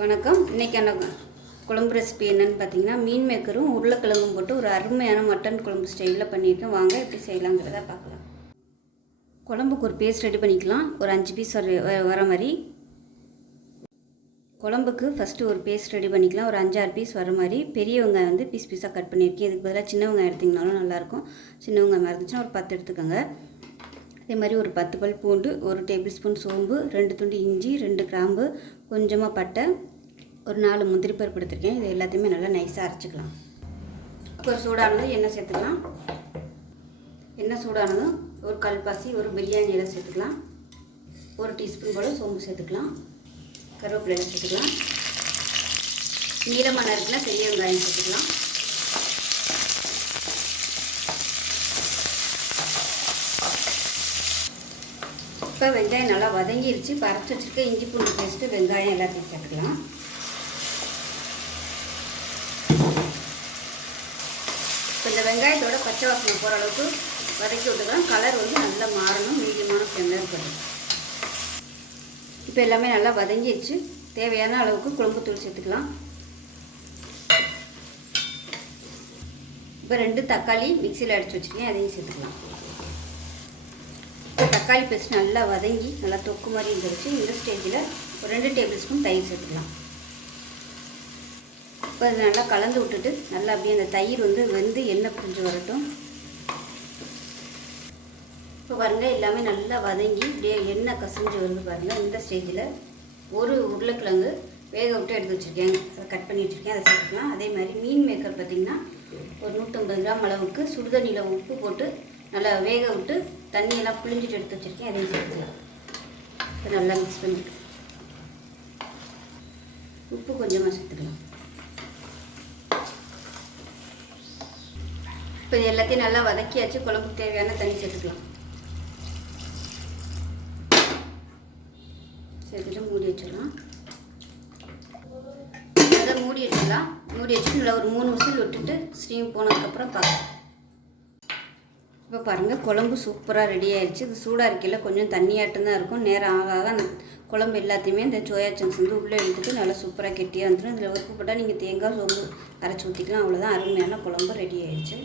வணக்கம். இன்றைக்கான குழம்பு ரெசிபி என்னென்னு பார்த்தீங்கன்னா, மீன் மேக்கரும் உருளைக்கிழங்கும் போட்டு ஒரு அருமையான மட்டன் குழம்பு ஸ்டைலில் பண்ணியிருக்கேன். வாங்க எப்படி செய்யலாங்கிறத பார்க்கலாம். குழம்புக்கு ஒரு பேஸ்ட் ரெடி பண்ணிக்கலாம். ஒரு 5 பீஸ் வர மாதிரி. குழம்புக்கு ஃபஸ்ட்டு ஒரு பேஸ்ட் ரெடி பண்ணிக்கலாம். ஒரு 5-6 பீஸ் வர மாதிரி. பெரிய வெங்காயம் வந்து பீஸ் பீஸாக கட் பண்ணியிருக்கேன். இதுக்கு பதிலாக சின்ன வெங்காயம் எடுத்திங்கனாலும் நல்லாயிருக்கும். சின்ன வெங்காயம் இருந்துச்சுன்னா ஒரு 10 எடுத்துக்கோங்க. அதே மாதிரி ஒரு 10 பல் பூண்டு, ஒரு டேபிள் ஸ்பூன் சோம்பு, 2 துண்டு இஞ்சி, 2 கிராம்பு, கொஞ்சமாக பட்டை, ஒரு 4 முந்திரி பருப்பு எடுத்துருக்கேன். இது எல்லாத்தையுமே நல்லா நைஸாக அரைச்சிக்கலாம். ஒரு சூடானதும் எண்ணெய் சேர்த்துக்கலாம். எண்ணெய் சூடானதும் ஒரு கல்பாசி, ஒரு பிரியாணி இலை சேர்த்துக்கலாம். 1 டீஸ்பூன் போல் சோம்பு சேர்த்துக்கலாம். கருவேப்பிலை சேர்த்துக்கலாம். நீளமான இருக்குன்னா பெரிய வெங்காயம் சேர்த்துக்கலாம். இப்போ வெங்காயம் நல்லா வதங்கிருச்சு. பறச்சு வச்சுருக்க இஞ்சி பூண்டு பேஸ்ட்டு, வெங்காயம் எல்லாத்தையும் சேர்த்துக்கலாம். இப்போ இந்த வெங்காயத்தோட பச்சை வாசனை போகிற அளவுக்கு வதக்கி விட்டுக்கலாம். கலர் வந்து நல்லா மாறணும். மீடியமான ஃப்ளேமில் இருக்கணும். இப்போ எல்லாமே நல்லா வதங்கிருச்சு. தேவையான அளவுக்கு குழம்புத்தூள் சேர்த்துக்கலாம். இப்போ 2 தக்காளி மிக்சியில் அடித்து வச்சுருக்கேன், அதையும் சேர்த்துக்கலாம். தக்காளி பேஸ்ட் நல்லா வதங்கி நல்லா தொக்கு மாதிரி இருந்துச்சு. இந்த ஸ்டேஜில் ஒரு 2 டேபிள் ஸ்பூன் தயிர் சேர்த்துக்கலாம். இப்போ அது நல்லா கலந்து விட்டுட்டு நல்லா அப்படியே அந்த தயிர் வந்து வெந்து எண்ணெய் பிரிஞ்சு வரட்டும். இப்போ பாருங்கள், எல்லாமே நல்லா வதங்கி அப்படியே எண்ணெய் கசிஞ்சு வருது பாருங்கள். இந்த ஸ்டேஜில் ஒரு உருளைக்கிழங்கு வேக விட்டு எடுத்து வச்சுருக்கேன், அதை கட் பண்ணி வச்சுருக்கேன், அதை சேர்த்துக்கலாம். அதே மாதிரி மீன் மேக்கர் பார்த்திங்கன்னா ஒரு 150 கிராம் அளவுக்கு சுடுதண்ணியில் உப்பு போட்டு நல்லா வேக விட்டு தண்ணியெல்லாம் புளிஞ்சிட்டு எடுத்து வச்சுருக்கேன், அதையும் சேர்த்துக்கலாம். இப்போ நல்லா மிக்ஸ் பண்ணிட்டு உப்பு கொஞ்சமாக சேர்த்துக்கலாம். இப்போ இது எல்லாத்தையும் நல்லா வதக்கியாச்சு. குழம்புக்கு தேவையான தண்ணி சேர்த்துக்கலாம். சேர்த்துட்டு மூடி வச்சிடலாம். அதை மூடி வச்சிடலாம். மூடி வச்சுட்டு நல்லா ஒரு 3 விசில் விட்டுட்டு ஸ்டீம் போனதுக்கப்புறம் பார்க்கலாம். இப்போ பாருங்கள், குழம்பு சூப்பராக ரெடி ஆயிடுச்சு. இது சூடாக இருக்கையில் கொஞ்சம் தண்ணியாட்டம் தான் இருக்கும். நேரம் ஆக ஆக அந்த குழம்பு எல்லாத்தையுமே இந்த சோயா சங்க்ஸ் வந்து உள்ளே எடுத்துட்டு நல்லா சூப்பராக கெட்டியாக வந்துடும். இதில் உப்பு போட்டால் நீங்கள் தேங்காய் சோம்பு அரைச்சி ஊற்றிக்கலாம். அவ்வளோதான், அருமையான குழம்பு ரெடி ஆயிடுச்சு.